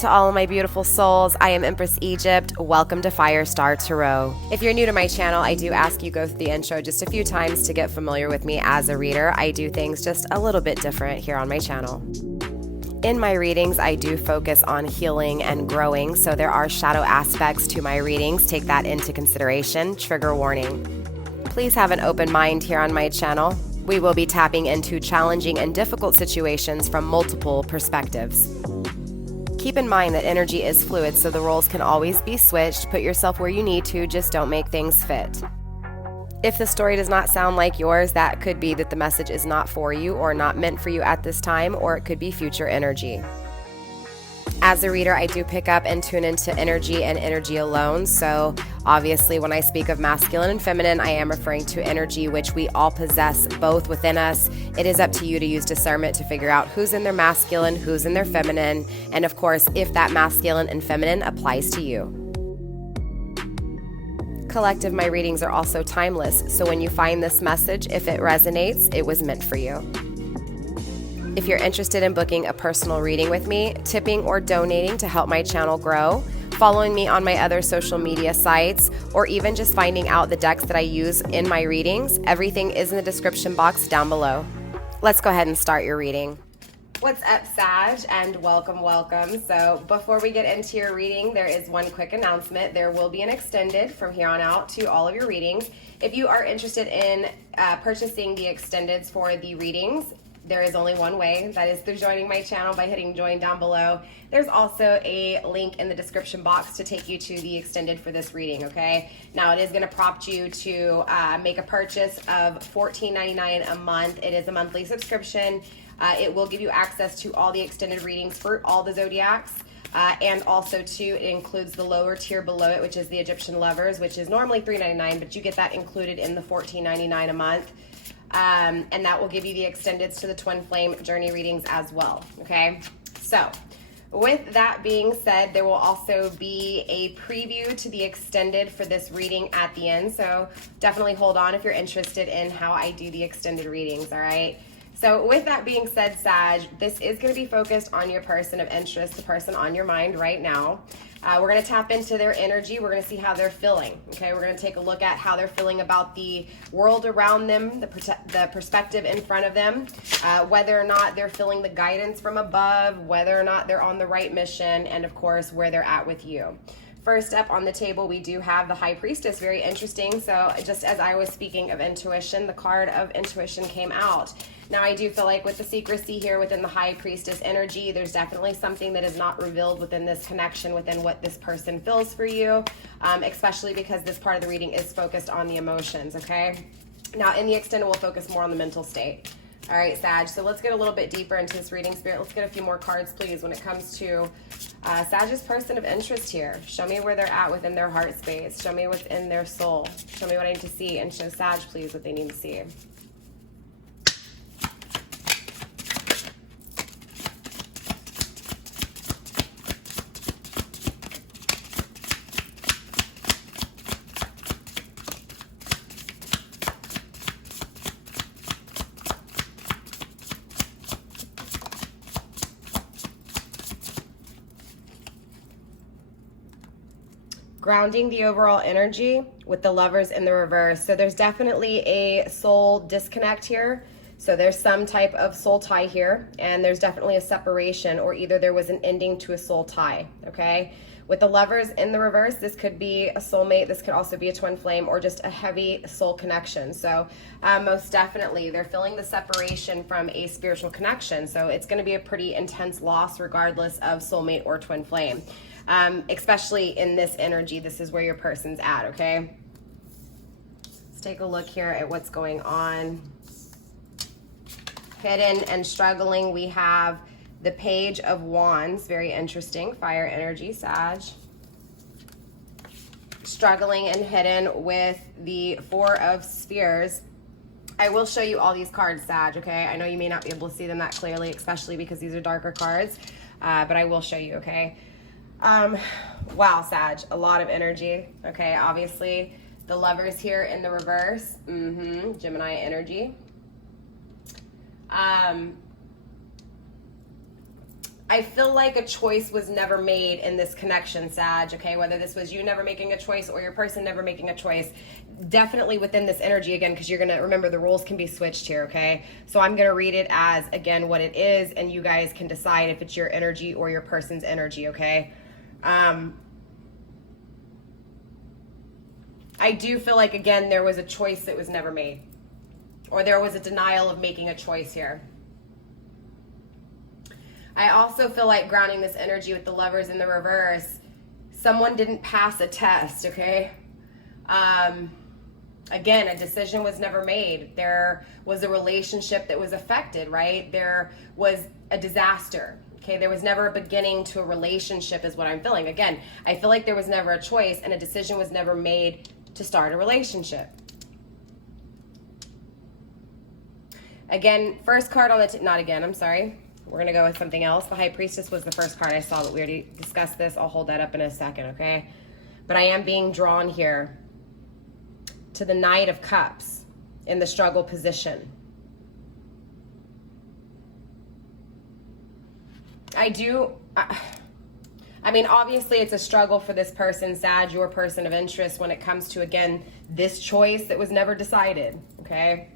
to all of my beautiful souls. I am Empress Egypt. Welcome to FireStar Tarot. If you're new to my channel, I do ask you go through the intro just a few times to get familiar with me as a reader. I do things just a little bit different here on my channel. In my readings, I do focus on healing and growing, so there are shadow aspects to my readings. Take that into consideration. Trigger warning. Please have an open mind here on my channel. We will be tapping into challenging and difficult situations from multiple perspectives. Keep in mind that energy is fluid, so the roles can always be switched. Put yourself where you need to, just don't make things fit. If the story does not sound like yours, that could be that the message is not for you or not meant for you at this time, or it could be future energy. As a reader, I do pick up and tune into energy and energy alone. So obviously when I speak of masculine and feminine, I am referring to energy, which we all possess both within us. It is up to you to use discernment to figure out who's in their masculine, who's in their feminine, and of course, if that masculine and feminine applies to you. Collective, my readings are also timeless. So when you find this message, if it resonates, it was meant for you. If you're interested in booking a personal reading with me, tipping or donating to help my channel grow, following me on my other social media sites, or even just finding out the decks that I use in my readings, everything is in the description box down below. Let's go ahead and start your reading. What's up, Sag, and welcome, welcome. So before we get into your reading, there is one quick announcement. There will be an extended from here on out to all of your readings. If you are interested in purchasing the extendeds for the readings, there is only one way. That is through joining my channel by hitting join down below. There's also a link in the description box to take you to the extended for this reading, okay? Now, it is going to prompt you to make a purchase of $14.99 a month. It is a monthly subscription. It will give you access to all the extended readings for all the zodiacs. And also, too, it includes the lower tier below it, which is the Egyptian Lovers, which is normally $3.99, but you get that included in the $14.99 a month. And that will give you the extendeds to the Twin Flame Journey readings as well, okay? So, with that being said, there will also be a preview to the extended for this reading at the end, so definitely hold on if you're interested in how I do the extended readings, all right? So with that being said, Sag, this is going to be focused on your person of interest, the person on your mind right now. We're going to tap into their energy. We're going to see how they're feeling. Okay, we're going to take a look at how they're feeling about the world around them, the perspective in front of them, whether or not they're feeling the guidance from above, whether or not they're on the right mission, and of course, where they're at with you. First up on the table, we do have the High Priestess. Very interesting. So just as I was speaking of intuition, the card of intuition came out. Now, I do feel like with the secrecy here within the High Priestess energy, there's definitely something that is not revealed within this connection, within what this person feels for you, especially because this part of the reading is focused on the emotions, okay? Now, in the extended, we'll focus more on the mental state. All right, Sag, so let's get a little bit deeper into this reading, Spirit. Let's get a few more cards, please, when it comes to Sag's person of interest here. Show me where they're at within their heart space. Show me what's in their soul. Show me what I need to see, and show Sag, please, what they need to see. Grounding the overall energy with the Lovers in the reverse. So there's definitely a soul disconnect here. So there's some type of soul tie here, and there's definitely a separation, or either there was an ending to a soul tie, okay? With the Lovers in the reverse, this could be a soulmate, this could also be a twin flame, or just a heavy soul connection. So most definitely, they're feeling the separation from a spiritual connection. So it's gonna be a pretty intense loss regardless of soulmate or twin flame. Especially in this energy, this is where your person's at, okay? Let's take a look here at what's going on. Hidden and struggling, we have the Page of Wands, very interesting, fire energy, Sag. Struggling and hidden with the Four of Spheres. I will show you all these cards, Sag, okay? I know you may not be able to see them that clearly, especially because these are darker cards, but I will show you, okay? Wow, Sag, a lot of energy. Okay, obviously the Lovers here in the reverse. Gemini energy. I feel like a choice was never made in this connection, Sag, okay? Whether this was you never making a choice or your person never making a choice, definitely within this energy, again, because you're going to remember the roles can be switched here, okay? So I'm going to read it as, again, what it is, and you guys can decide if it's your energy or your person's energy, okay? I do feel like, again, there was a choice that was never made, or there was a denial of making a choice here. I also feel like grounding this energy with the Lovers in the reverse, someone didn't pass a test, okay? Again, a decision was never made. There was a relationship that was affected, right? There was a disaster, okay? There was never a beginning to a relationship is what I'm feeling. Again, I feel like there was never a choice and a decision was never made to start a relationship. Again, first card on the, not again, I'm sorry. We're going to go with something else. The High Priestess was the first card I saw, but we already discussed this. I'll hold that up in a second, okay? But I am being drawn here to the Knight of Cups in the struggle position. I mean, obviously it's a struggle for this person, Sag, your person of interest, when it comes to, again, this choice that was never decided, okay?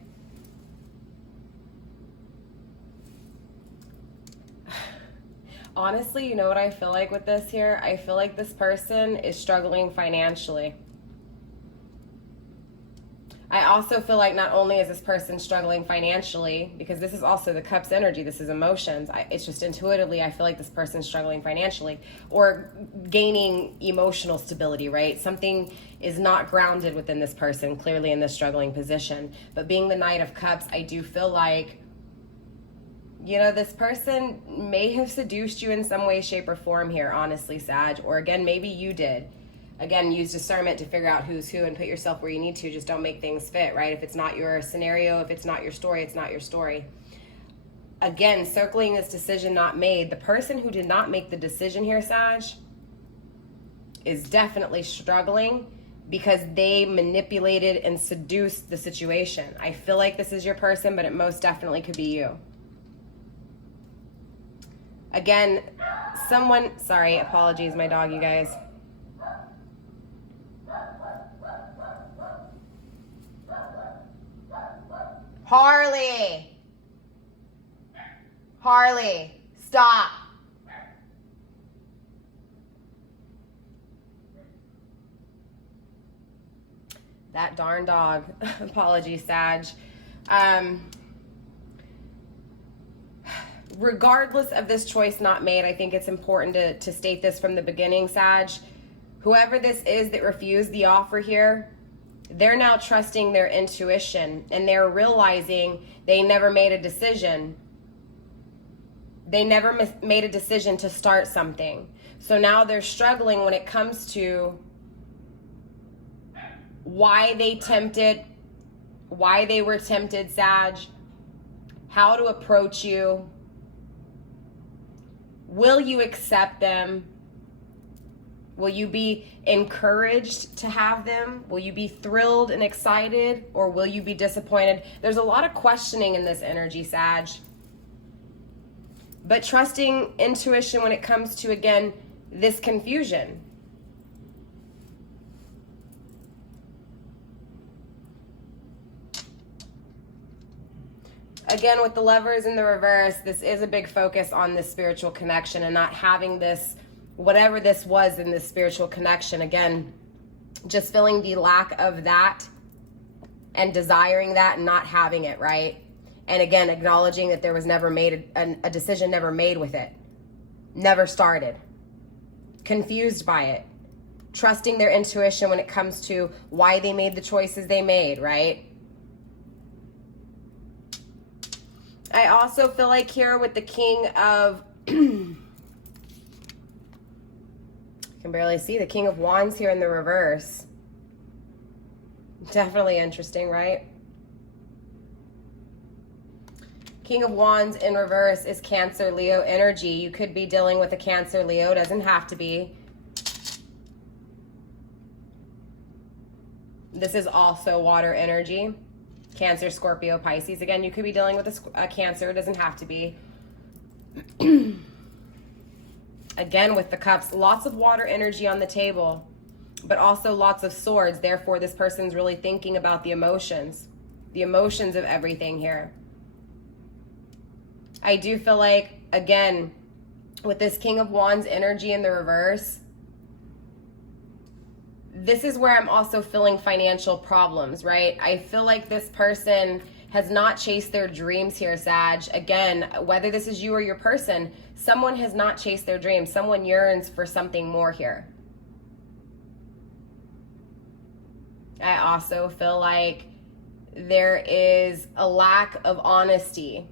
Honestly, you know what I feel like with this here? I feel like this person is struggling financially. I also feel like not only is this person struggling financially, because this is also the Cups energy, this is emotions. It's just intuitively, I feel like this person's struggling financially or gaining emotional stability, right? Something is not grounded within this person, clearly in this struggling position. But being the Knight of Cups, I do feel like, you know, this person may have seduced you in some way, shape, or form here, honestly, Sag. Or again, maybe you did. Again, use discernment to figure out who's who and put yourself where you need to. Just don't make things fit, right? If it's not your scenario, if it's not your story, it's not your story. Again, circling this decision not made. The person who did not make the decision here, Sag, is definitely struggling because they manipulated and seduced the situation. I feel like this is your person, but it most definitely could be you. Again, someone, sorry, apologies, my dog, you guys. Harley, stop. That darn dog. Apologies, Sag. Regardless of this choice not made, I think it's important to state this from the beginning, Sag. Whoever this is that refused the offer here, they're now trusting their intuition and they're realizing they never made a decision. They never made a decision to start something. So now they're struggling when it comes to why they were tempted, Sag, how to approach you. Will you accept them? Will you be encouraged to have them? Will you be thrilled and excited? Or will you be disappointed? There's a lot of questioning in this energy, Sag. But trusting intuition when it comes to, again, this confusion. Again, with the Lovers in the reverse, this is a big focus on this spiritual connection and not having this, whatever this was in this spiritual connection. Again, just feeling the lack of that and desiring that and not having it, right? And again, acknowledging that there was never made a decision never made with it. Never started. Confused by it. Trusting their intuition when it comes to why they made the choices they made, right? I also feel like here with the King of, I can barely see, the King of Wands here in the reverse. Definitely interesting, right? King of Wands in reverse is Cancer, Leo energy. You could be dealing with a Cancer, Leo, doesn't have to be. This is also water energy. Cancer, Scorpio, Pisces. Again, you could be dealing with a Cancer. It doesn't have to be. Again, with the cups, lots of water energy on the table, but also lots of swords. Therefore, this person's really thinking about the emotions of everything here. I do feel like, again, with this King of Wands energy in the reverse, this is where I'm also feeling financial problems, right? I feel like this person has not chased their dreams here, Sag. Again, whether this is you or your person, someone has not chased their dreams. Someone yearns for something more here. I also feel like there is a lack of honesty.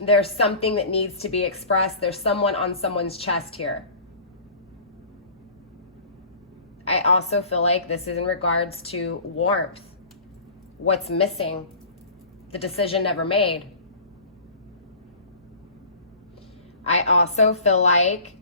There's something that needs to be expressed. There's someone on someone's chest here. I also feel like this is in regards to warmth. What's missing? The decision never made. I also feel like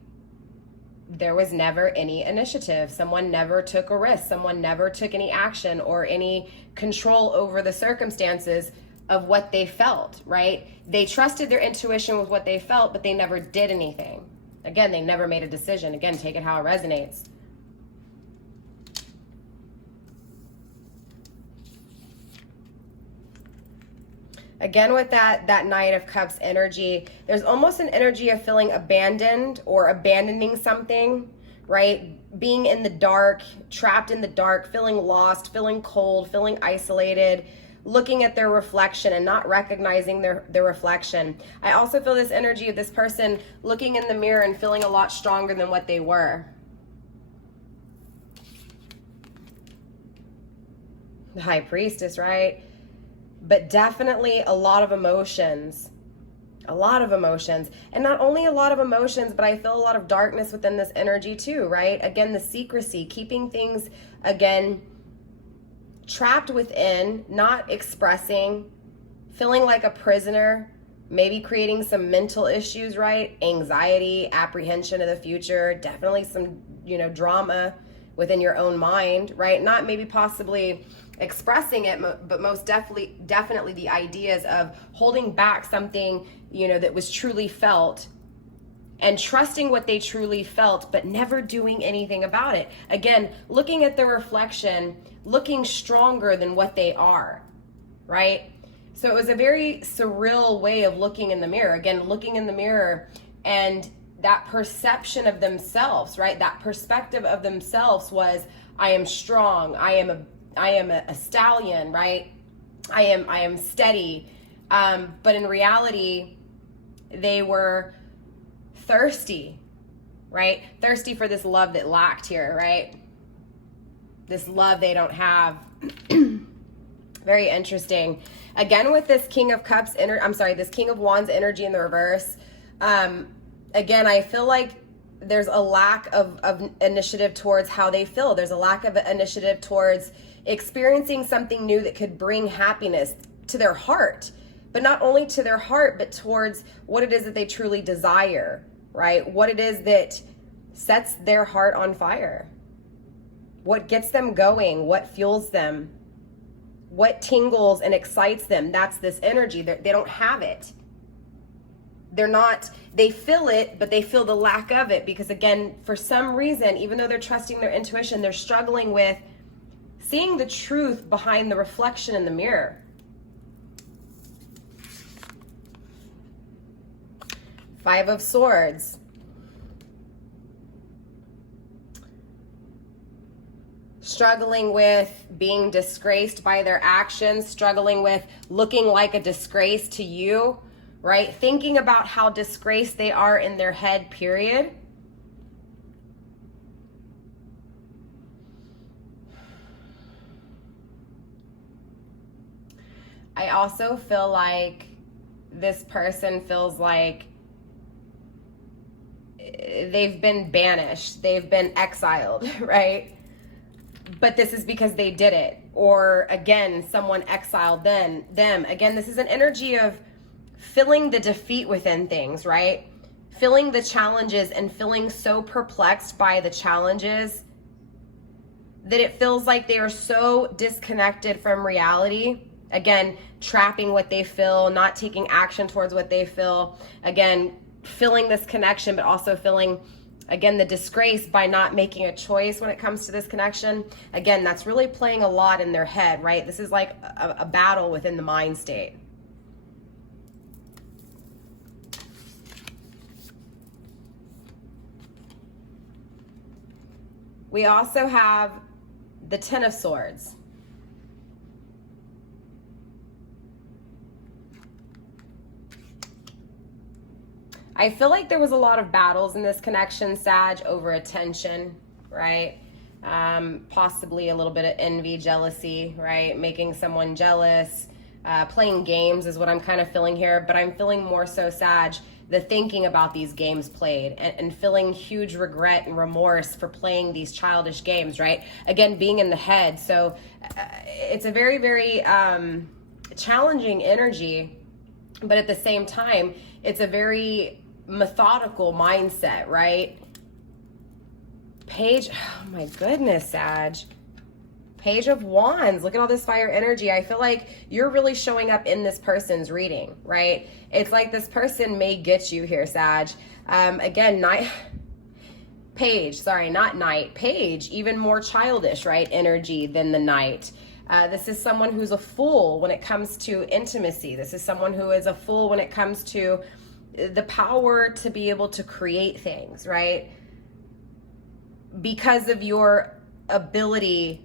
there was never any initiative. Someone never took a risk. Someone never took any action or any control over the circumstances of what they felt, right? They trusted their intuition with what they felt, but they never did anything. Again, they never made a decision. Again, take it how it resonates. Again, with that Knight of Cups energy, there's almost an energy of feeling abandoned or abandoning something, right? Being in the dark, trapped in the dark, feeling lost, feeling cold, feeling isolated, looking at their reflection and not recognizing their reflection. I also feel this energy of this person looking in the mirror and feeling a lot stronger than what they were. The High Priestess, right? But definitely a lot of emotions. A lot of emotions. And not only a lot of emotions, but I feel a lot of darkness within this energy too, right? Again, the secrecy, keeping things, again, trapped within, not expressing, feeling like a prisoner, maybe creating some mental issues, right? Anxiety, apprehension of the future, definitely some, drama within your own mind, right? Not maybe possibly expressing it, but most definitely the ideas of holding back something, that was truly felt and trusting what they truly felt, but never doing anything about it. Again, looking at the reflection, looking stronger than what they are, right? So it was a very surreal way of looking in the mirror. Again, looking in the mirror and that perception of themselves, right? That perspective of themselves was, I am strong. I am a stallion, right? I am steady. But in reality, they were thirsty, right? Thirsty for this love that lacked here, right? This love they don't have. Very interesting. Again, with this King of Cups, this King of Wands energy in the reverse. Again, I feel like there's a lack of initiative towards how they feel. There's a lack of initiative towards experiencing something new that could bring happiness to their heart, but not only to their heart, but towards what it is that they truly desire, right? What it is that sets their heart on fire, what gets them going, what fuels them, what tingles and excites them. That's this energy. They don't have it. They feel it, but they feel the lack of it because, again, for some reason, even though they're trusting their intuition, they're struggling with seeing the truth behind the reflection in the mirror. Five of Swords. Struggling with being disgraced by their actions, struggling with looking like a disgrace to you, right? Thinking about how disgraced they are in their head, period. I also feel like this person feels like they've been banished, they've been exiled, right? But this is because they did it. Or again, someone exiled them. Again, this is an energy of feeling the defeat within things, right? Feeling the challenges and feeling so perplexed by the challenges that it feels like they are so disconnected from reality. Again, trapping what they feel, not taking action towards what they feel. Again, feeling this connection, but also feeling, again, the disgrace by not making a choice when it comes to this connection. Again, that's really playing a lot in their head, right? This is like a battle within the mind state. We also have the Ten of Swords. I feel like there was a lot of battles in this connection, Sag, over attention, right? Possibly a little bit of envy, jealousy, right? Making someone jealous, playing games is what I'm kind of feeling here, but I'm feeling more so, Sag, the thinking about these games played and feeling huge regret and remorse for playing these childish games, right? Again, being in the head. So it's a very, very challenging energy, but at the same time, it's a very methodical mindset, right? Page, oh my goodness, Sag. Page of Wands. Look at all this fire energy. I feel like you're really showing up in this person's reading, right? It's like this person may get you here, Sag. Again, Page, sorry, not Knight. Page, even more childish, right? Energy than the Knight. This is someone who's a fool when it comes to intimacy. This is someone who is a fool when it comes to the power to be able to create things, right? Because of your ability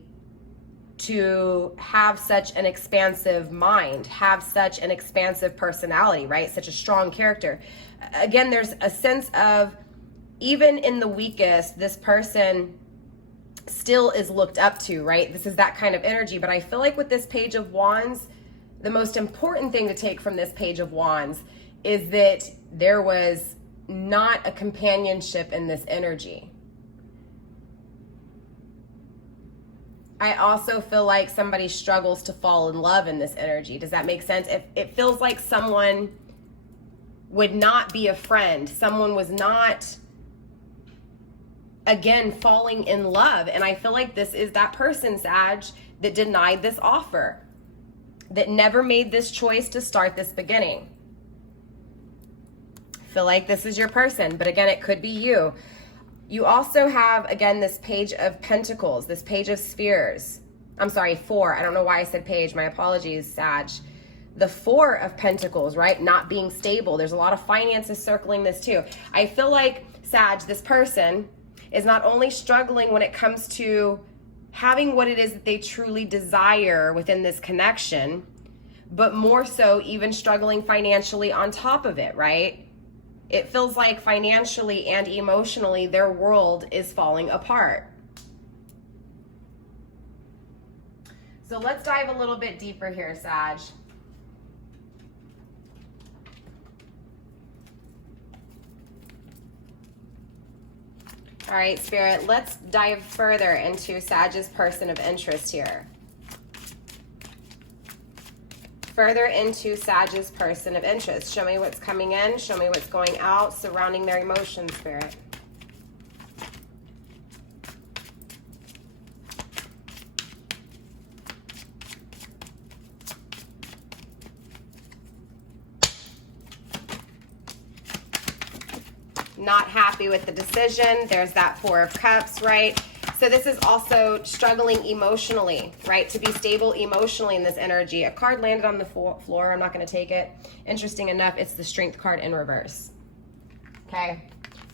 to have such an expansive mind, have such an expansive personality, right? Such a strong character. Again, there's a sense of, even in the weakest, this person still is looked up to, right? This is that kind of energy. But I feel like with this Page of Wands, the most important thing to take from this Page of Wands is that there was not a companionship in this energy. I also feel like somebody struggles to fall in love in this energy. Does that make sense? It feels like someone would not be a friend. Someone was not, again, falling in love. And I feel like this is that person, Sag, that denied this offer, that never made this choice to start this beginning. Feel like this is your person, but again, it could be you. You also have, again, this Page of Pentacles, this Page of Spheres. I'm sorry, 4. I don't know why I said page. My apologies, Sag. The 4 of Pentacles, right? Not being stable. There's a lot of finances circling this too. I feel like, Sag, this person is not only struggling when it comes to having what it is that they truly desire within this connection, but more so even struggling financially on top of it, right? It feels like financially and emotionally, their world is falling apart. So let's dive a little bit deeper here, Sag. All right, Spirit, let's dive further into Sag's person of interest here. Further into Sag's person of interest. Show me what's coming in. Show me what's going out surrounding their emotions, Spirit. Not happy with the decision. There's that 4 of Cups, right? So this is also struggling emotionally, right? To be stable emotionally in this energy. A card landed on the floor. I'm not going to take it. Interesting enough, it's the Strength card in reverse. Okay.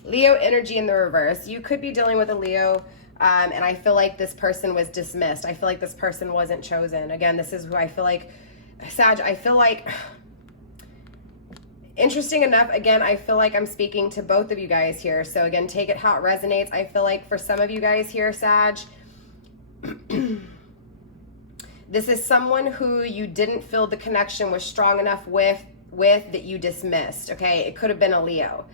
Leo energy in the reverse. You could be dealing with a Leo, and I feel like this person was dismissed. I feel like this person wasn't chosen. Again, this is who I feel like, Sag, I feel like, interesting enough, again, I feel like I'm speaking to both of you guys here. So again, take it how it resonates. I feel like for some of you guys here, Sag, this is someone who you didn't feel the connection was strong enough with that you dismissed, okay? It could have been a Leo.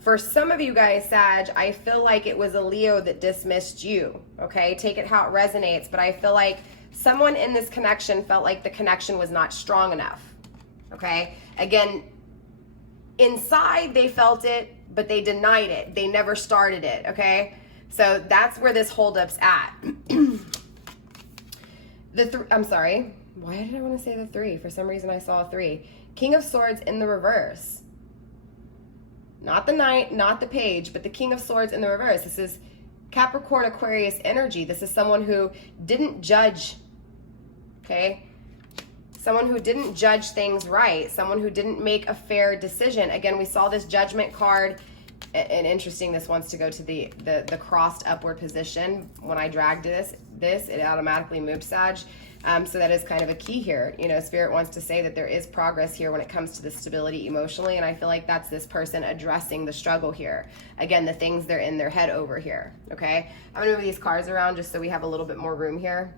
For some of you guys, Sag, I feel like it was a Leo that dismissed you, okay? Take it how it resonates, but I feel like someone in this connection felt like the connection was not strong enough, okay? Again, inside they felt it, but they denied it. They never started it, okay? So that's where this holdup's at. I'm sorry. Why did I want to say the 3? For some reason I saw a 3. King of Swords in the reverse. not the Knight, not the Page, but the King of Swords in the reverse. This is Capricorn Aquarius energy. This is someone who didn't judge, okay? Someone who didn't judge things right. Someone who didn't make a fair decision. Again, we saw this Judgment card. And interesting, this wants to go to the crossed upward position. When I dragged this, it automatically moved, Sag. So that is kind of a key here. You know, Spirit wants to say that there is progress here when it comes to the stability emotionally, and I feel like that's this person addressing the struggle here. Again, the things they're in their head over here, okay? I'm gonna move these cards around just so we have a little bit more room here.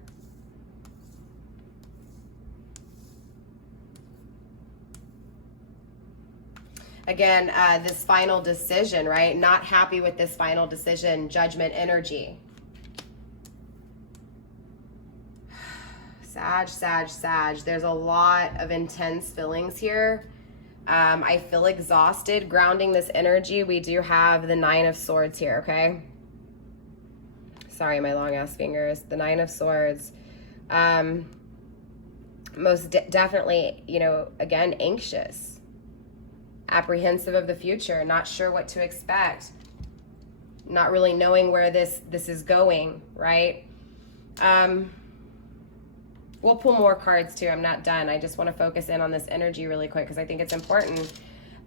Again, this final decision, right? Not happy with this final decision, Judgment energy. Sag. There's a lot of intense feelings here. I feel exhausted. Grounding this energy, we do have the Nine of Swords here, okay? Sorry, my long ass fingers. The Nine of Swords. Most definitely, you know, again, anxious. Apprehensive of the future. Not sure what to expect. Not really knowing where this is going, right? We'll pull more cards too. I'm not done. I just want to focus in on this energy really quick because I think it's important.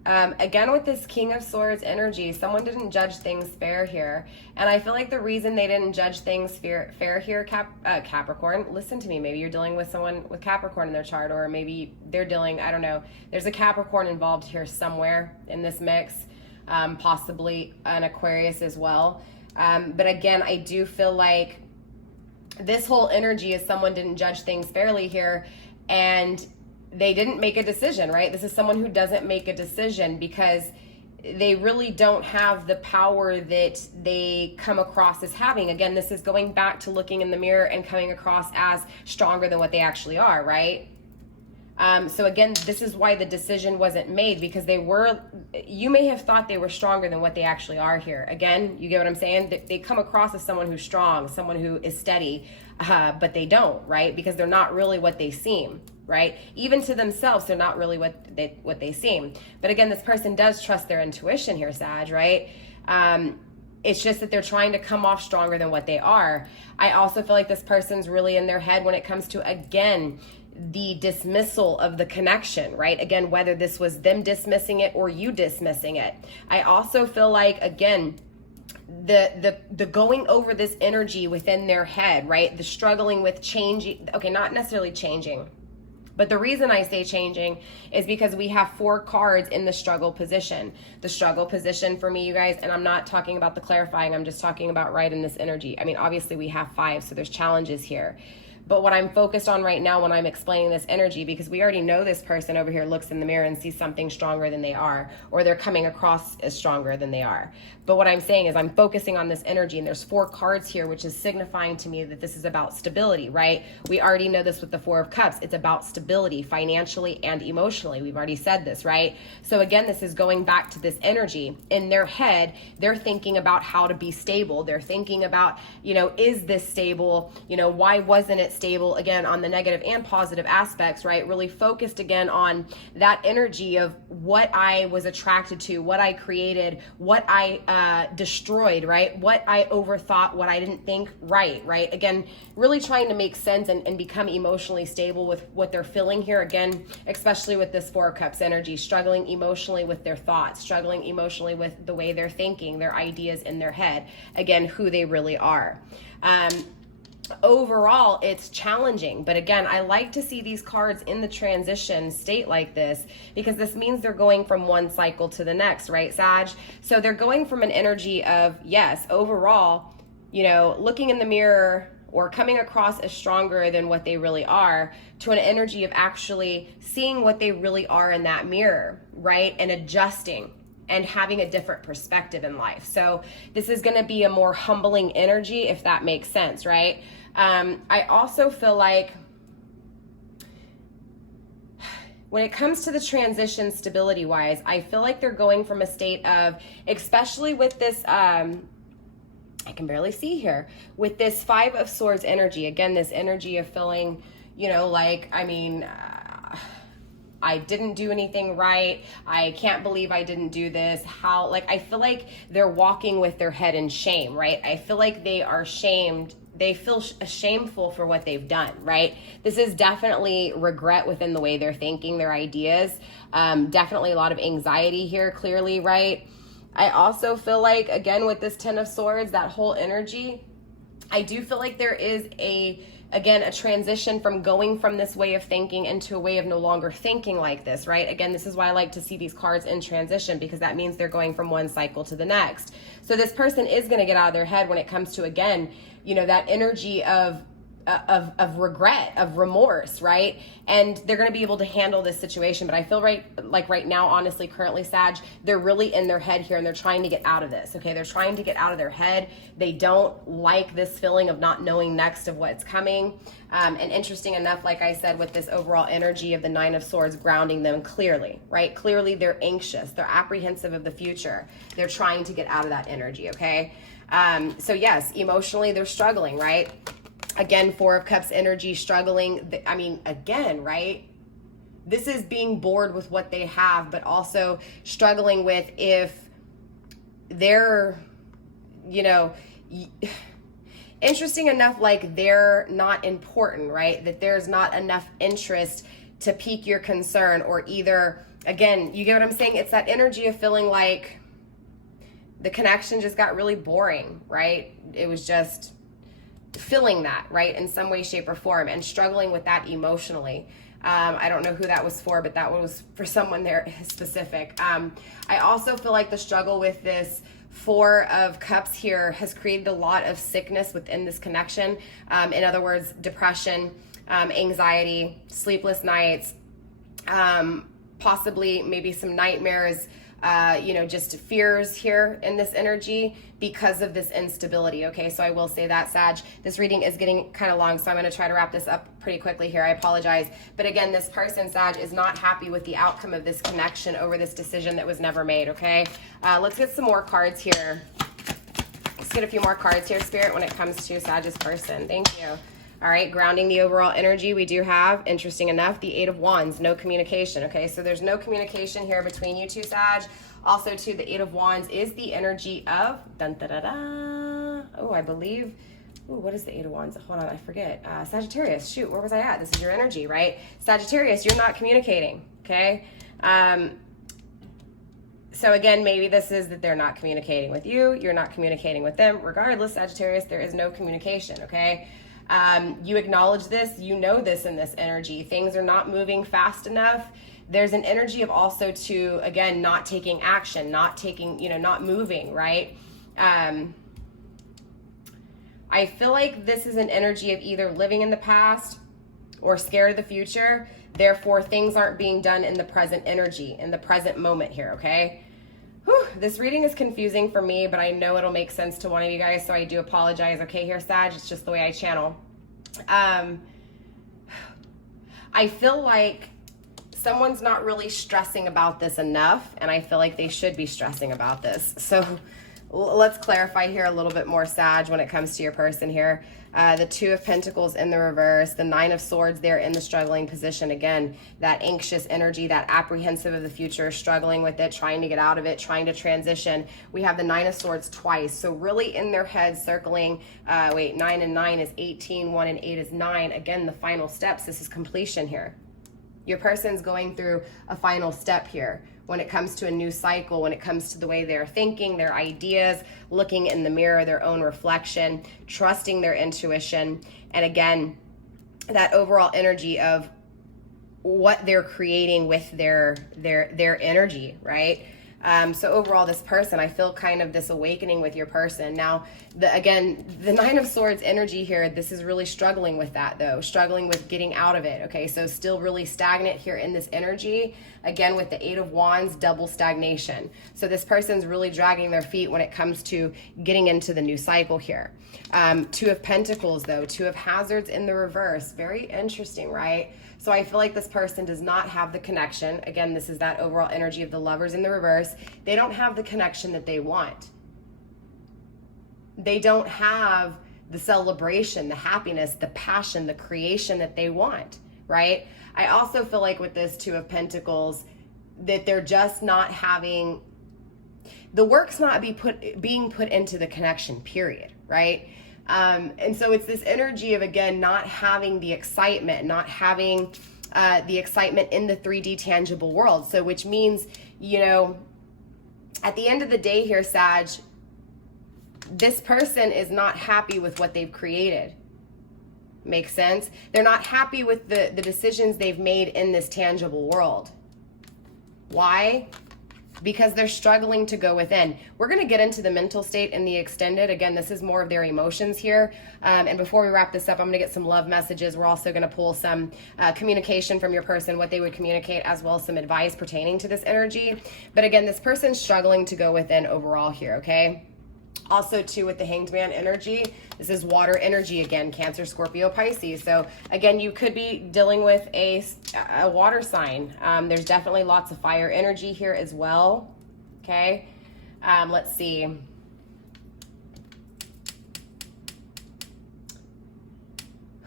Again, with this King of Swords energy, someone didn't judge things fair here. And I feel like the reason they didn't judge things fair here, Capricorn, listen to me. Maybe you're dealing with someone with Capricorn in their chart, or maybe they're dealing, I don't know. There's a Capricorn involved here somewhere in this mix, possibly an Aquarius as well. But again, I do feel like this whole energy is someone didn't judge things fairly here, and they didn't make a decision, right? This is someone who doesn't make a decision because they really don't have the power that they come across as having. Again, this is going back to looking in the mirror and coming across as stronger than what they actually are, right? So again, this is why the decision wasn't made, because you may have thought they were stronger than what they actually are here. Again, you get what I'm saying? They come across as someone who's strong, someone who is steady, but they don't, right? Because they're not really what they seem, right? Even to themselves, they're not really what they seem. But again, this person does trust their intuition here, Sag, right? It's just that they're trying to come off stronger than what they are. I also feel like this person's really in their head when it comes to, again, the dismissal of the connection, right? Again, whether this was them dismissing it or you dismissing it. I also feel like, again, the going over this energy within their head, right? The struggling with changing, okay, not necessarily changing, but the reason I say changing is because we have 4 cards in the struggle position. The struggle position for me, you guys, and I'm not talking about the clarifying, I'm just talking about right in this energy. I mean, obviously we have 5, so there's challenges here. But what I'm focused on right now when I'm explaining this energy, because we already know this person over here looks in the mirror and sees something stronger than they are, or they're coming across as stronger than they are. But what I'm saying is I'm focusing on this energy, and there's 4 cards here, which is signifying to me that this is about stability, right? We already know this with the 4 of Cups. It's about stability financially and emotionally. We've already said this, right? So again, this is going back to this energy. In their head, they're thinking about how to be stable. They're thinking about, you know, is this stable? You know, why wasn't it stable? Again, on the negative and positive aspects, right? Really focused again on that energy of what I was attracted to, what I created, what I destroyed, right? What I overthought, what I didn't think right? Again, really trying to make sense and become emotionally stable with what they're feeling here. Again, especially with this 4 of Cups energy, struggling emotionally with their thoughts, struggling emotionally with the way they're thinking, their ideas in their head. Again, who they really are. Overall, it's challenging, but again, I like to see these cards in the transition state like this, because this means they're going from one cycle to the next, right, Sag? So they're going from an energy of, yes, overall, you know, looking in the mirror or coming across as stronger than what they really are, to an energy of actually seeing what they really are in that mirror, right? And adjusting and having a different perspective in life. So this is going to be a more humbling energy, if that makes sense, right? I also feel like when it comes to the transition stability wise, I feel like they're going from a state of, especially with this, I can barely see here, with this 5 of Swords energy, again, this energy of feeling, you know, like, I mean, I didn't do anything right. I can't believe I didn't do this. How, like, I feel like they're walking with their head in shame, right? I feel like they are shamed. They feel shameful for what they've done, right? This is definitely regret within the way they're thinking, their ideas. Definitely a lot of anxiety here, clearly, right? I also feel like, again, with this Ten of Swords, that whole energy, I do feel like there is a transition from going from this way of thinking into a way of no longer thinking like this, right? Again, this is why I like to see these cards in transition, because that means they're going from one cycle to the next. So this person is going to get out of their head when it comes to, again, you know, that energy of regret, of remorse, right? And they're going to be able to handle this situation. But I feel right now, honestly, currently, Sag, they're really in their head here and they're trying to get out of this, okay? They're trying to get out of their head. They don't like this feeling of not knowing next of what's coming. And interesting enough, like I said, with this overall energy of the Nine of Swords grounding them clearly, right? Clearly, they're anxious. They're apprehensive of the future. They're trying to get out of that energy, okay? So yes, emotionally, they're struggling, right? Again, Four of Cups energy, struggling. I mean, again, right? This is being bored with what they have, but also struggling with if they're, you know, interesting enough, like they're not important, right? That there's not enough interest to pique your concern, or either, again, you get what I'm saying? It's that energy of feeling like the connection just got really boring, right? It was just feeling that, right, in some way, shape, or form, and struggling with that emotionally. I don't know who that was for, but that was for someone there specific. I also feel like the struggle with this Four of Cups here has created a lot of sickness within this connection. In other words, depression, anxiety, sleepless nights, possibly maybe some nightmares, you know, just fears here in this energy because of this instability. Okay, so I will say that, Sag, this reading is getting kind of long, so I'm going to try to wrap this up pretty quickly here. I apologize. But again, this person, Sag, is not happy with the outcome of this connection over this decision that was never made. Okay, let's get some more cards here. Let's get a few more cards here, Spirit, when it comes to Sag's person. Thank you. All right, grounding the overall energy, we do have, interesting enough, the Eight of Wands, no communication, okay? So there's no communication here between you two, Sag. Also, too, the Eight of Wands is the energy of, oh, I believe, what is the Eight of Wands? Hold on, I forget. Sagittarius, shoot, where was I at? This is your energy, right? Sagittarius, you're not communicating, okay? So again, maybe this is that they're not communicating with you, you're not communicating with them. Regardless, Sagittarius, there is no communication, okay? You acknowledge this, you know this in this energy. Things are not moving fast enough. There's an energy of also to, again, not taking action, not taking, you know, not moving, right? I feel like this is an energy of either living in the past or scared of the future. Therefore, things aren't being done in the present energy, in the present moment here, okay? Whew, this reading is confusing for me, but I know it'll make sense to one of you guys, so I do apologize. Okay, here, Sag, it's just the way I channel. I feel like someone's not really stressing about this enough, and I feel like they should be stressing about this. So let's clarify here a little bit more, Sag, when it comes to your person here. The Two of Pentacles in the reverse, the Nine of Swords there in the struggling position. Again, that anxious energy, that apprehensive of the future, struggling with it, trying to get out of it, trying to transition. We have the Nine of Swords twice. So really in their head circling, 9 and 9 is 18, 1 and 8 is 9. Again, the final steps, this is completion here. Your person's going through a final step here when it comes to a new cycle, when it comes to the way they're thinking, their ideas, looking in the mirror, their own reflection, trusting their intuition, and again, that overall energy of what they're creating with their energy, right? So overall, this person, I feel kind of this awakening with your person. Now, again, the Nine of Swords energy here, this is really struggling with that though, struggling with getting out of it, okay? So still really stagnant here in this energy. Again, with the Eight of Wands, double stagnation. So this person's really dragging their feet when it comes to getting into the new cycle here. Two of Pentacles though, Two of Hazards in the reverse. Very interesting, right? So I feel like this person does not have the connection. Again, this is that overall energy of the Lovers in the reverse. They don't have the connection that they want. They don't have the celebration, the happiness, the passion, the creation that they want, right? I also feel like with this Two of Pentacles, that they're just not having, the work's not being put into the connection, period, right? And so it's this energy of, again, not having the excitement, not having the excitement in the 3D tangible world. So which means, you know, at the end of the day here, Sag, this person is not happy with what they've created. Makes sense? They're not happy with the decisions they've made in this tangible world. Why? Because they're struggling to go within. We're going to get into the mental state in the extended. Again, this is more of their emotions here. And before we wrap this up, I'm going to get some love messages. We're also going to pull some communication from your person, what they would communicate, as well as some advice pertaining to this energy. But again, this person's struggling to go within overall here, okay? Also, too, with the Hanged Man energy, this is water energy again, Cancer, Scorpio, Pisces. So, again, you could be dealing with a water sign. There's definitely lots of fire energy here as well, okay? Let's see.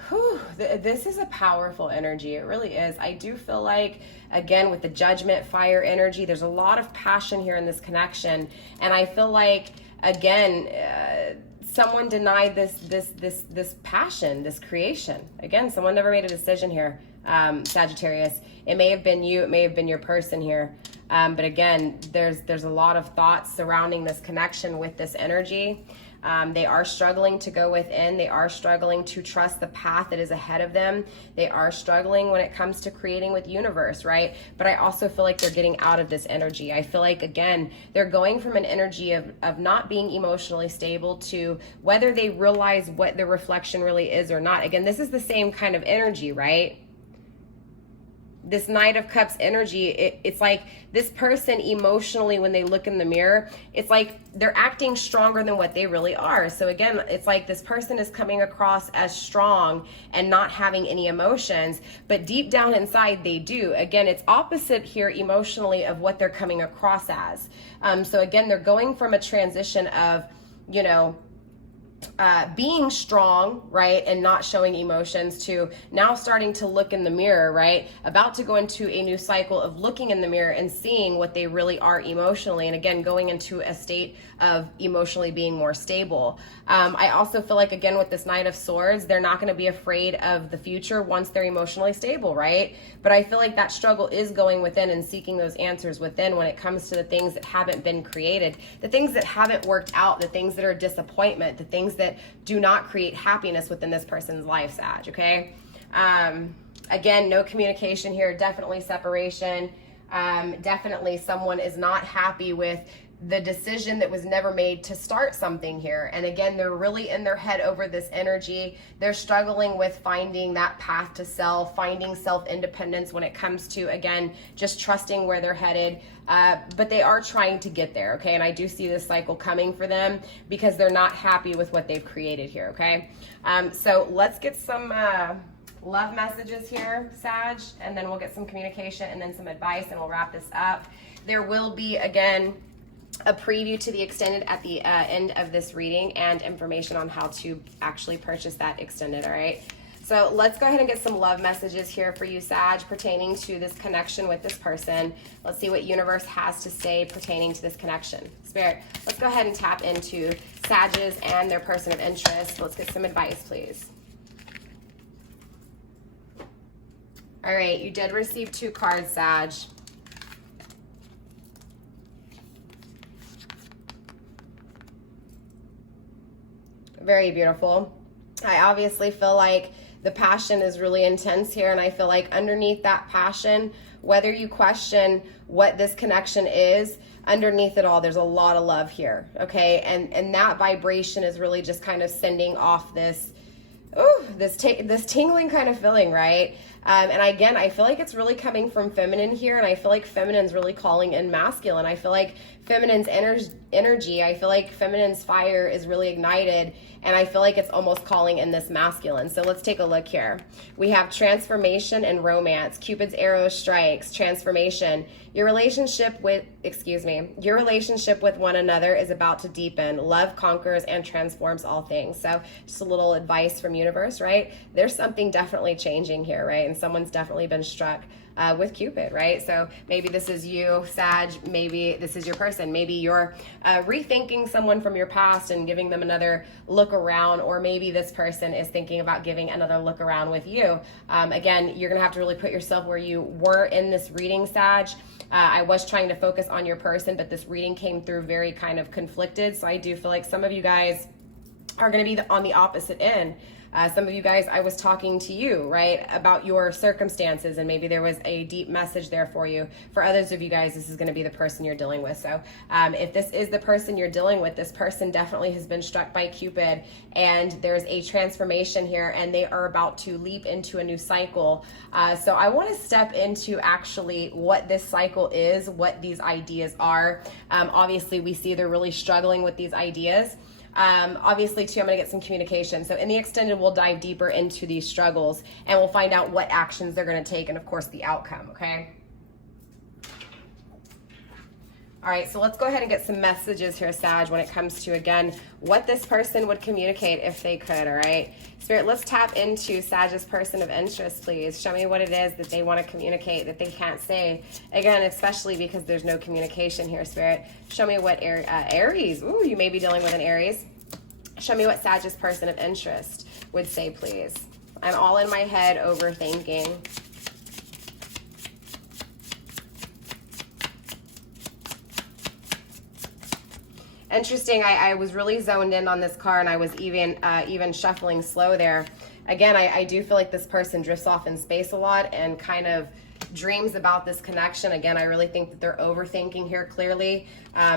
Whew, this is a powerful energy. It really is. I do feel like, again, with the Judgment, fire energy, there's a lot of passion here in this connection. And I feel like, again, someone denied this passion, this creation. Again, someone never made a decision here, Sagittarius. It may have been you, it may have been your person here. But again, there's a lot of thoughts surrounding this connection with this energy. They are struggling to go within. They are struggling to trust the path that is ahead of them. They are struggling when it comes to creating with universe, right? But I also feel like they're getting out of this energy. I feel like, again, they're going from an energy of not being emotionally stable to whether they realize what the reflection really is or not. Again, this is the same kind of energy, right? This Knight of Cups energy, it's like this person emotionally, when they look in the mirror, it's like they're acting stronger than what they really are. So again, it's like this person is coming across as strong and not having any emotions, but deep down inside they do. Again, it's opposite here emotionally of what they're coming across as. So again, they're going from a transition of, you know, being strong, right, and not showing emotions, to now starting to look in the mirror, right, about to go into a new cycle of looking in the mirror and seeing what they really are emotionally, and again, going into a state of emotionally being more stable. I also feel like, again, with this Knight of Swords, they're not going to be afraid of the future once they're emotionally stable, right? But I feel like that struggle is going within and seeking those answers within when it comes to the things that haven't been created, the things that haven't worked out, the things that are disappointment, the things that do not create happiness within this person's life, Sag, okay? Again, no communication here, definitely separation. Definitely someone is not happy with the decision that was never made to start something here. And again, they're really in their head over this energy. They're struggling with finding that path to self, finding self-independence when it comes to, again, just trusting where they're headed. But they are trying to get there, okay? And I do see this cycle coming for them because they're not happy with what they've created here, okay? So let's get some love messages here, Sag, and then we'll get some communication and then some advice, and we'll wrap this up. There will be, again, a preview to the extended at the end of this reading and information on how to actually purchase that extended, all right? So let's go ahead and get some love messages here for you, Sag, pertaining to this connection with this person. Let's see what universe has to say pertaining to this connection. Spirit, let's go ahead and tap into Sages and their person of interest. Let's get some advice, please. All right, you did receive 2 cards, Sag. Very beautiful. I obviously feel like the passion is really intense here, and I feel like underneath that passion, whether you question what this connection is, underneath it all, there's a lot of love here, okay? And that vibration is really just kind of sending off this, this tingling kind of feeling, right? And again, I feel like it's really coming from feminine here, and I feel like feminine's really calling in masculine. I feel like feminine's energy, I feel like feminine's fire is really ignited, and I feel like it's almost calling in this masculine. So let's take a look here. We have transformation and romance. Cupid's arrow strikes, transformation. Your relationship with one another is about to deepen. Love conquers and transforms all things. So just a little advice from universe, right? There's something definitely changing here, right? And someone's definitely been struck with Cupid, right? So maybe this is you, Sag, maybe this is your person. Maybe you're rethinking someone from your past and giving them another look around, or maybe this person is thinking about giving another look around with you. Again, you're gonna have to really put yourself where you were in this reading, Sag. I was trying to focus on your person, but this reading came through very kind of conflicted. So I do feel like some of you guys are going to be on the opposite end. Some of you guys, I was talking to you, right, about your circumstances, and maybe there was a deep message there for you. For others of you guys, this is going to be the person you're dealing with. So if this is the person you're dealing with, this person definitely has been struck by Cupid, and there's a transformation here, and they are about to leap into a new cycle. So I want to step into actually what this cycle is, what these ideas are. Obviously, we see they're really struggling with these ideas. Obviously too, I'm going to get some communication. So in the extended, we'll dive deeper into these struggles, and we'll find out what actions they're going to take, and of course the outcome. Okay. All right, so let's go ahead and get some messages here, Sag, when it comes to, again, what this person would communicate if they could. All right, Spirit, let's tap into Sag's person of interest, please. Show me what it is that they want to communicate that they can't say. Again, especially because there's no communication here, Spirit. Show me what Aries. Ooh, you may be dealing with an Aries. Show me what Sag's person of interest would say, please. I'm all in my head overthinking. Interesting. I was really zoned in on this card, and I was even shuffling slow there. Again, I do feel like this person drifts off in space a lot and kind of dreams about this connection. Again, I really think that they're overthinking here, clearly.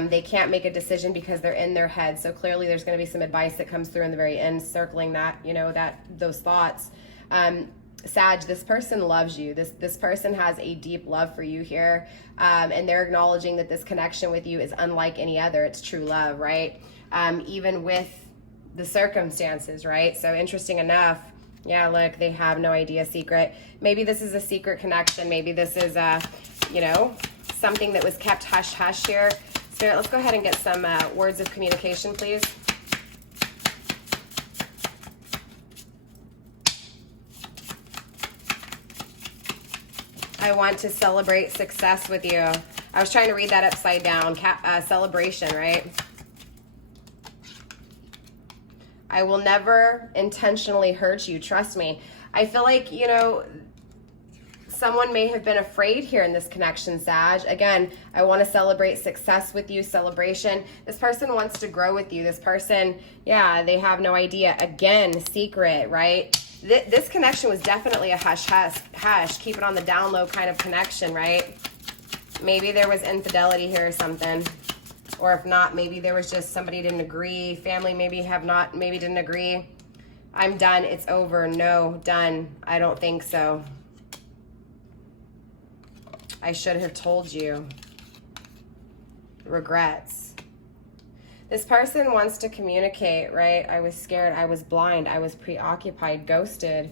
They can't make a decision because they're in their head. So clearly there's going to be some advice that comes through in the very end, circling that, you know, those thoughts. Sag, this person loves you. This person has a deep love for you here. And they're acknowledging that this connection with you is unlike any other. It's true love, right? Even with the circumstances, right? So interesting enough. Yeah, look, they have no idea secret. Maybe this is a secret connection. Maybe this is you know, something that was kept hush-hush here. Spirit, let's go ahead and get some words of communication, please. I want to celebrate success with you. I was trying to read that upside down. Celebration, right? I will never intentionally hurt you. Trust me. I feel like, you know, someone may have been afraid here in this connection, Sag. Again, I want to celebrate success with you. Celebration. This person wants to grow with you. This person, yeah, they have no idea. Again, secret, right? This connection was definitely a hush, keep it on the down low kind of connection, right? Maybe there was infidelity here or something. Or if not, maybe there was just somebody didn't agree. Family maybe didn't agree. I'm done. It's over. No, done. I don't think so. I should have told you. Regrets. This person wants to communicate, right? I was scared, I was blind, I was preoccupied, ghosted.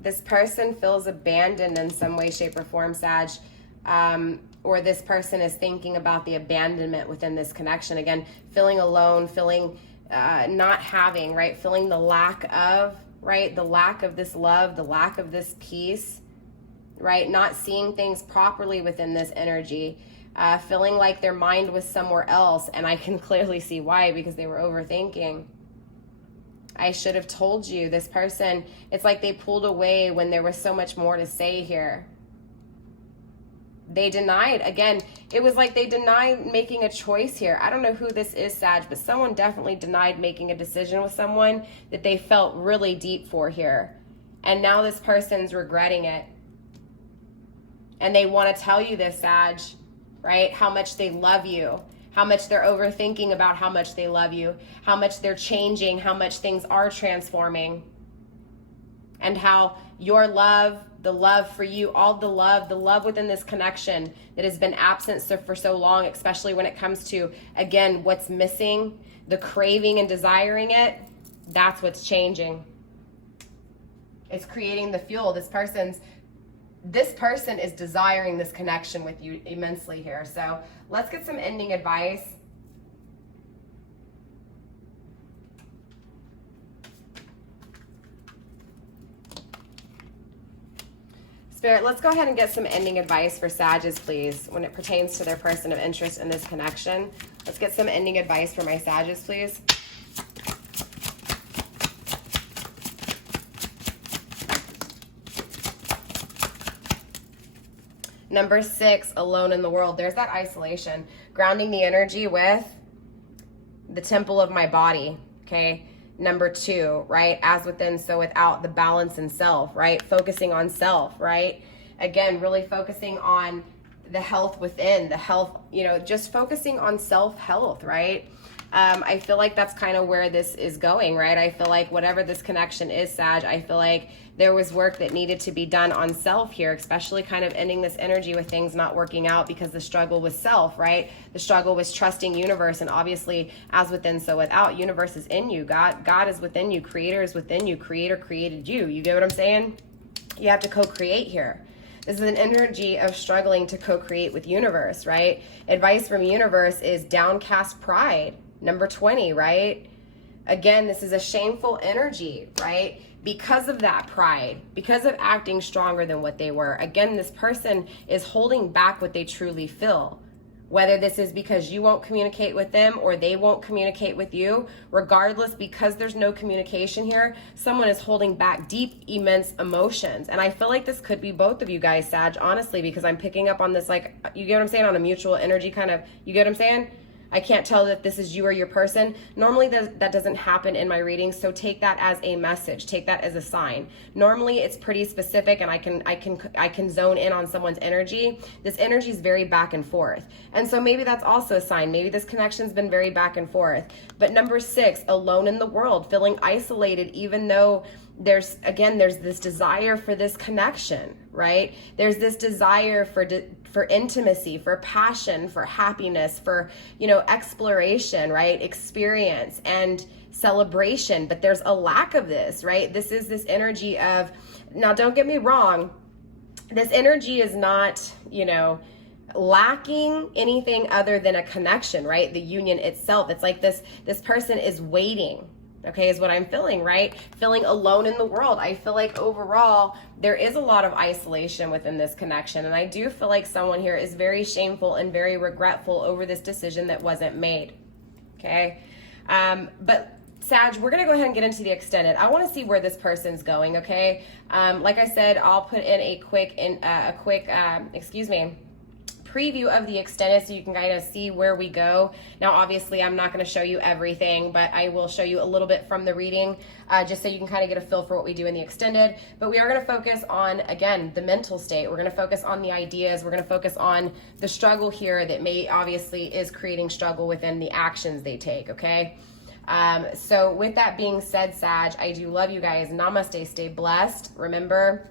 This person feels abandoned in some way, shape, or form, Sag. Or this person is thinking about the abandonment within this connection. Again, feeling alone, feeling not having, right? Feeling the lack of, right? The lack of this love, the lack of this peace. Right? Not seeing things properly within this energy, feeling like their mind was somewhere else. And I can clearly see why, because they were overthinking. I should have told you. This person, it's like they pulled away when there was so much more to say here. They denied. Again, it was like they denied making a choice here. I don't know who this is, Sag, but someone definitely denied making a decision with someone that they felt really deep for here. And now this person's regretting it. And they want to tell you this, Sag, right? How much they love you, how much they're overthinking about how much they love you, how much they're changing, how much things are transforming, and how your love, the love for you, all the love within this connection that has been absent for so long, especially when it comes to, again, what's missing, the craving and desiring it, that's what's changing. It's creating the fuel. This person is desiring this connection with you immensely here. So let's get some ending advice. Spirit, let's go ahead and get some ending advice for Sages, please, when it pertains to their person of interest in this connection. Let's get some ending advice for my Sages, please. Number 6, alone in the world. There's that isolation. Grounding the energy with the temple of my body, okay? Number 2, right? As within, so without, the balance in self, right? Focusing on self, right? Again, really focusing on the health within, the health, you know, just focusing on self-health, right? I feel like that's kind of where this is going, right? I feel like whatever this connection is, Sag, I feel like there was work that needed to be done on self here, especially kind of ending this energy with things not working out because the struggle was self, right? The struggle was trusting universe, and obviously as within, so without. Universe is in you. God is within you. Creator is within you. Creator created you. You get what I'm saying? You have to co-create here. This is an energy of struggling to co-create with universe, right? Advice from universe is downcast pride. Number 20, right? Again, this is a shameful energy, right? Because of that pride, because of acting stronger than what they were. Again, this person is holding back what they truly feel. Whether this is because you won't communicate with them or they won't communicate with you, regardless, because there's no communication here, someone is holding back deep, immense emotions. And I feel like this could be both of you guys, Sag, honestly, because I'm picking up on this, like, you get what I'm saying, on a mutual energy kind of, you get what I'm saying? I can't tell if this is you or your person. Normally that doesn't happen in my readings, so take that as a message. Take that as a sign. Normally it's pretty specific, and I can zone in on someone's energy. This energy is very back and forth, and so maybe that's also a sign. Maybe this connection's been very back and forth. But number 6, alone in the world, feeling isolated, even though there's this desire for this connection, right? There's this desire for intimacy, for passion, for happiness, for, you know, exploration, right? Experience and celebration, but there's a lack of this, right? This is this energy of, now don't get me wrong, this energy is not, you know, lacking anything other than a connection, right? The union itself. It's like this person is waiting, okay, is what I'm feeling, right? Feeling alone in the world. I feel like overall, there is a lot of isolation within this connection. And I do feel like someone here is very shameful and very regretful over this decision that wasn't made, okay? But Sag, we're gonna go ahead and get into the extended. I wanna see where this person's going, okay? Like I said, I'll put in a quick preview of the extended so you can kind of see where we go. Now, obviously, I'm not going to show you everything, but I will show you a little bit from the reading, just so you can kind of get a feel for what we do in the extended. But we are going to focus on, again, the mental state. We're going to focus on the ideas. We're going to focus on the struggle here that obviously is creating struggle within the actions they take, okay? So with that being said, Sag, I do love you guys. Namaste. Stay blessed. Remember,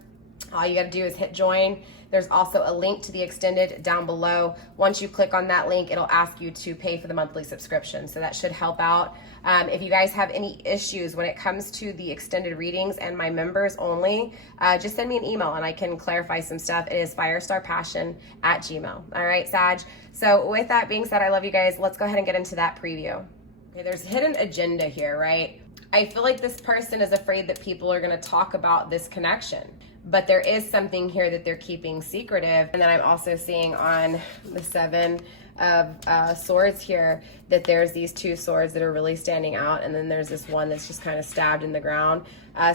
all you got to do is hit join. There's also a link to the extended down below. Once you click on that link, it'll ask you to pay for the monthly subscription. So that should help out. If you guys have any issues when it comes to the extended readings and my members only, just send me an email and I can clarify some stuff. It is FireStarPassion@gmail.com. All right, Sag. So with that being said, I love you guys. Let's go ahead and get into that preview. Okay, there's hidden agenda here, right? I feel like this person is afraid that people are going to talk about this connection. But there is something here that they're keeping secretive. And then I'm also seeing on the 7 of swords here that there's these 2 swords that are really standing out. And then there's this one that's just kind of stabbed in the ground.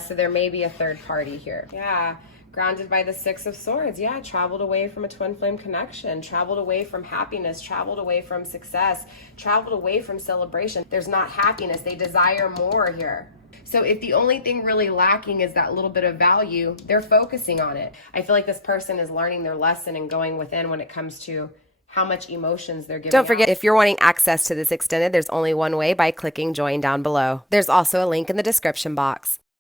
So there may be a third party here. Yeah, grounded by the 6 of swords. Yeah, traveled away from a twin flame connection, traveled away from happiness, traveled away from success, traveled away from celebration. There's not happiness. They desire more here. So if the only thing really lacking is that little bit of value, they're focusing on it. I feel like this person is learning their lesson and going within when it comes to how much emotions they're giving. Don't forget, if you're wanting access to this extended, there's only one way, by clicking join down below. There's also a link in the description box.